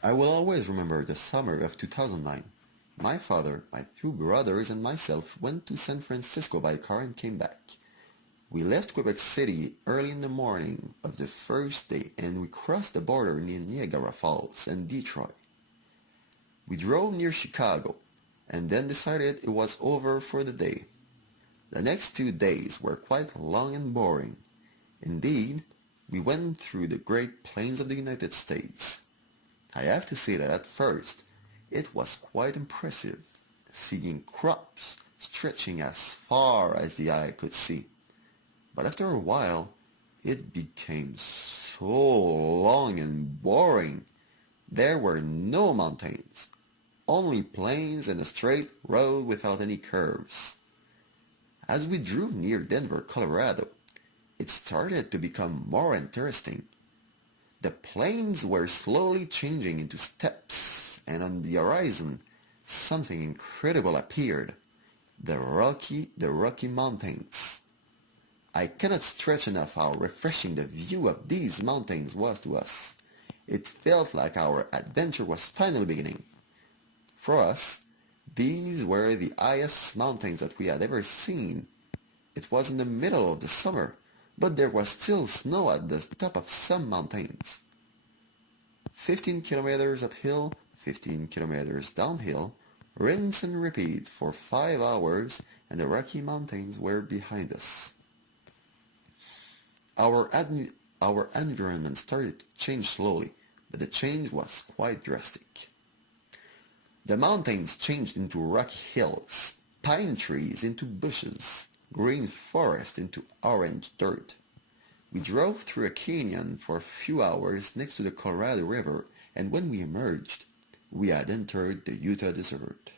I will always remember the summer of 2009. My father, my two brothers, and myself went to San Francisco by car and came back. We left Quebec City early in the morning of the first day and we crossed the border near Niagara Falls and Detroit. We drove near Chicago and then decided it was over for the day. The next 2 days were quite long and boring. Indeed, we went through the Great Plains of the United States. I have to say that at first it was quite impressive, seeing crops stretching as far as the eye could see. But after a while, it became so long and boring. There were no mountains, only plains and a straight road without any curves. As we drew near Denver, Colorado, it started to become more interesting. The plains were slowly changing into steppes, and on the horizon, something incredible appeared. The Rocky Mountains. I cannot stress enough how refreshing the view of these mountains was to us. It felt like our adventure was finally beginning. For us, these were the highest mountains that we had ever seen. It was in the middle of the summer, but there was still snow at the top of some mountains. 15 kilometers uphill, 15 kilometers downhill, rinse and repeat for 5 hours, and the Rocky Mountains were behind us. Our environment started to change slowly, but the change was quite drastic. The mountains changed into rocky hills, pine trees into bushes, green forest into orange dirt. We drove through a canyon for a few hours next to the Colorado River, and when we emerged, we had entered the Utah desert.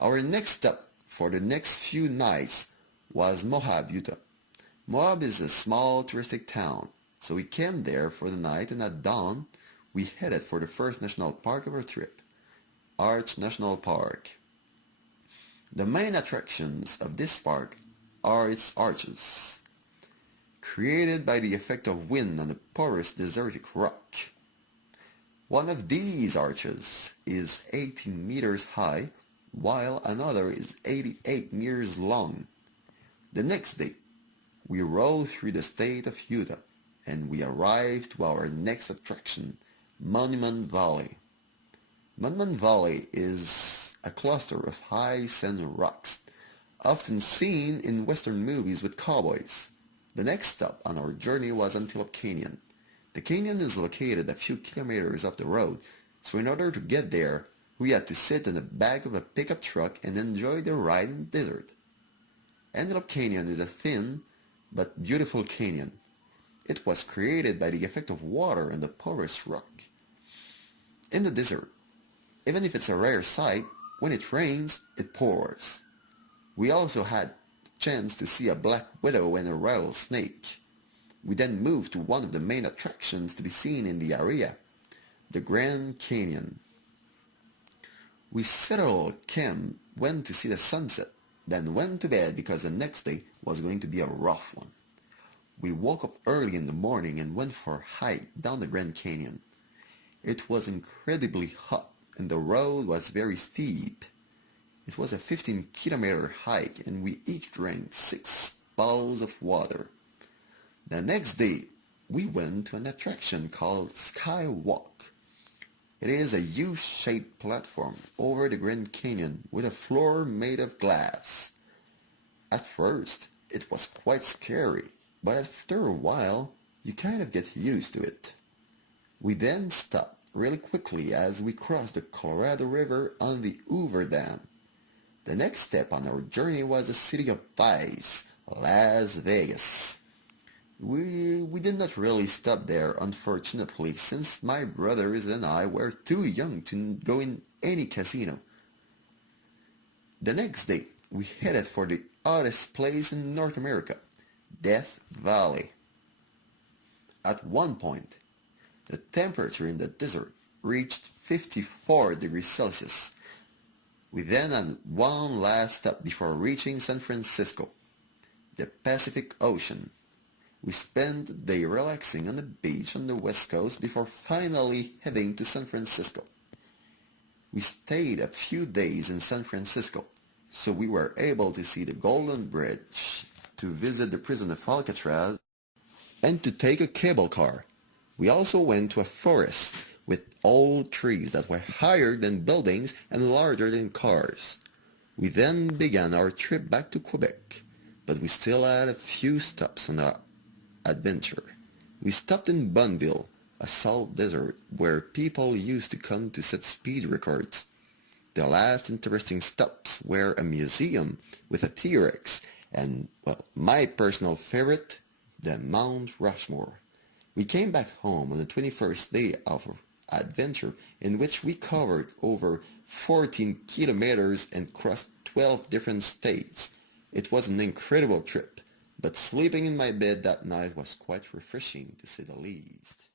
Our next stop for the next few nights was Moab, Utah. Moab is a small touristic town, so we camped there for the night and at dawn we headed for the first national park of our trip, Arch National Park. The main attractions of this park are its arches, created by the effect of wind on the porous desertic rock. One of these arches is 18 meters high, while another is 88 meters long. The next day, we rode through the state of Utah, and we arrived to our next attraction, Monument Valley. Monument Valley is a cluster of high sand rocks, often seen in western movies with cowboys. The next stop on our journey was Antelope Canyon. The canyon is located a few kilometers off the road, so in order to get there, we had to sit in the back of a pickup truck and enjoy the ride in the desert. Antelope Canyon is a thin but beautiful canyon. It was created by the effect of water and the porous rock. In the desert, even if it's a rare sight, when it rains, it pours. We also had the chance to see a black widow and a rattlesnake. We then moved to one of the main attractions to be seen in the area, the Grand Canyon. We settled camp, went to see the sunset, then went to bed because the next day was going to be a rough one. We woke up early in the morning and went for a hike down the Grand Canyon. It was incredibly hot and the road was very steep. It was a 15-kilometer hike and we each drank 6 bottles of water. The next day, we went to an attraction called Skywalk. It is a U-shaped platform over the Grand Canyon with a floor made of glass. At first, it was quite scary, but after a while, you kind of get used to it. We then stopped really quickly as we crossed the Colorado River on the Hoover Dam. The next step on our journey was the city of Vice, Las Vegas. We did not really stop there, unfortunately, since my brothers and I were too young to go in any casino. The next day, we headed for the hottest place in North America, Death Valley. At one point, the temperature in the desert reached 54 degrees Celsius. We then had one last stop before reaching San Francisco, the Pacific Ocean. We spent the day relaxing on the beach on the west coast before finally heading to San Francisco. We stayed a few days in San Francisco, so we were able to see the Golden Bridge, to visit the prison of Alcatraz, and to take a cable car. We also went to a forest with old trees that were higher than buildings and larger than cars. We then began our trip back to Quebec, but we still had a few stops on our adventure. We stopped in Bonneville, a salt desert where people used to come to set speed records. The last interesting stops were a museum with a T-Rex and, well, my personal favorite, the Mount Rushmore. We came back home on the 21st day of our adventure, in which we covered over 14 kilometers and crossed 12 different states. It was an incredible trip, but sleeping in my bed that night was quite refreshing, to say the least.